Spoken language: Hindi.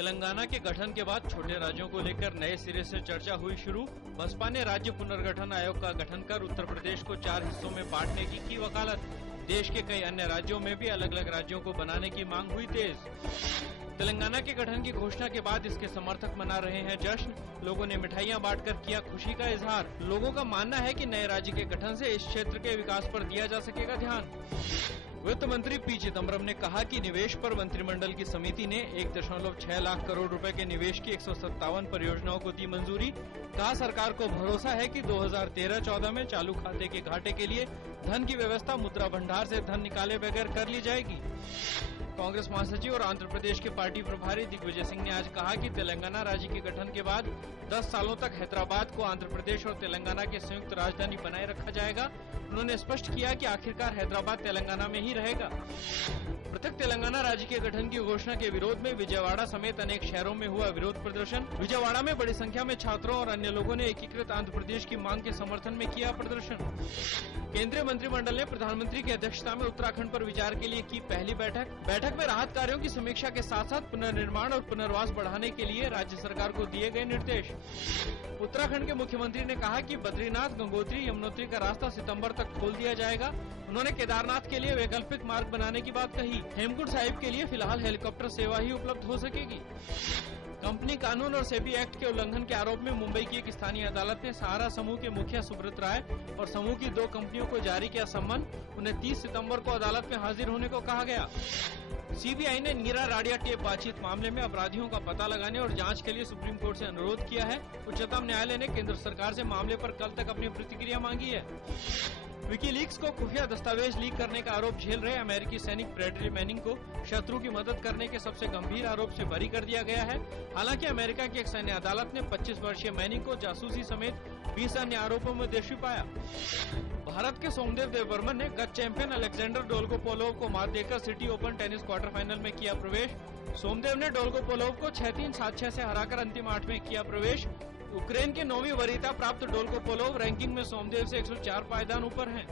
तेलंगाना के गठन के बाद छोटे राज्यों को लेकर नए सिरे से चर्चा हुई शुरू। बसपा ने राज्य पुनर्गठन आयोग का गठन कर उत्तर प्रदेश को 4 हिस्सों में बांटने की वकालत। देश के कई अन्य राज्यों में भी अलग अलग राज्यों को बनाने की मांग हुई तेज। तेलंगाना के गठन की घोषणा के बाद इसके समर्थक मना रहे हैं जश्न। लोगों ने मिठाइयां बांटकर किया खुशी का इजहार। लोगों का मानना है कि नए राज्य के गठन से इस क्षेत्र के विकास पर दिया जा सकेगा ध्यान। वित्त मंत्री पी चिदम्बरम ने कहा कि निवेश पर मंत्रिमंडल की समिति ने 1.6 लाख करोड़ रुपए के निवेश की 157 परियोजनाओं को दी मंजूरी। कहा सरकार को भरोसा है कि 2013-14 में चालू खाते के घाटे के लिए धन की व्यवस्था मुद्रा भंडार से धन निकाले बगैर कर ली जाएगी। कांग्रेस महासचिव और आंध्र प्रदेश के पार्टी प्रभारी दिग्विजय सिंह ने आज कहा कि तेलंगाना राज्य के गठन के बाद 10 सालों तक हैदराबाद को आंध्र प्रदेश और तेलंगाना के संयुक्त राजधानी बनाए रखा जाएगा। उन्होंने स्पष्ट किया कि आखिरकार हैदराबाद तेलंगाना में ही रहेगा। पृथक तेलंगाना राज्य के गठन की घोषणा के विरोध में विजयवाड़ा समेत अनेक शहरों में हुआ विरोध प्रदर्शन। विजयवाड़ा में बड़ी संख्या में छात्रों और अन्य लोगों ने एकीकृत आंध्र प्रदेश की मांग के समर्थन में किया प्रदर्शन। केंद्रीय मंत्रिमंडल ने प्रधानमंत्री की अध्यक्षता में उत्तराखंड पर विचार के लिए की पहली बैठक में राहत कार्यों की समीक्षा के साथ साथ पुनर्निर्माण और पुनर्वास बढ़ाने के लिए राज्य सरकार को दिए गए निर्देश। उत्तराखंड के मुख्यमंत्री ने कहा कि बद्रीनाथ, गंगोत्री, यमुनोत्री का रास्ता सितंबर तक खोल दिया जाएगा। उन्होंने केदारनाथ के लिए वैकल्पिक मार्ग बनाने की बात कही। हेमकुंड साहिब के लिए फिलहाल हेलीकॉप्टर सेवा ही उपलब्ध हो सकेगी। कंपनी कानून और सेबी एक्ट के उल्लंघन के आरोप में मुंबई की एक स्थानीय अदालत ने सहारा समूह के मुखिया सुब्रत राय और समूह की 2 कंपनियों को जारी किया सम्मन। उन्हें 30 सितंबर को अदालत में हाजिर होने को कहा गया। सीबीआई ने नीरा राडिया टेप बातचीत मामले में अपराधियों का पता लगाने और जांच के लिए सुप्रीम कोर्ट से अनुरोध किया है। उच्चतम न्यायालय ने केंद्र सरकार से मामले पर कल तक अपनी प्रतिक्रिया मांगी है। विकीलीक्स को खुफिया दस्तावेज लीक करने का आरोप झेल रहे अमेरिकी सैनिक ब्रैडली मैनिंग को शत्रु की मदद करने के सबसे गंभीर आरोप से बरी कर दिया गया है। हालांकि अमेरिका की एक सैन्य अदालत ने 25 वर्षीय मैनिंग को जासूसी समेत 20 अन्य आरोपों में दोषी पाया। भारत के सोमदेव देववर्मन ने गत चैंपियन अलेक्जेंडर डोल्गोपोलोव को मात देकर city open tennis quarter final में किया प्रवेश। सोमदेव ने डोल्गोपोलोव को 6-3, 7-6 से हराकर अंतिम 8 में किया प्रवेश। यूक्रेन के 9वीं वरीयता प्राप्त डोल्गोपोलोव रैंकिंग में सोमदेव से 104 पायदान ऊपर हैं।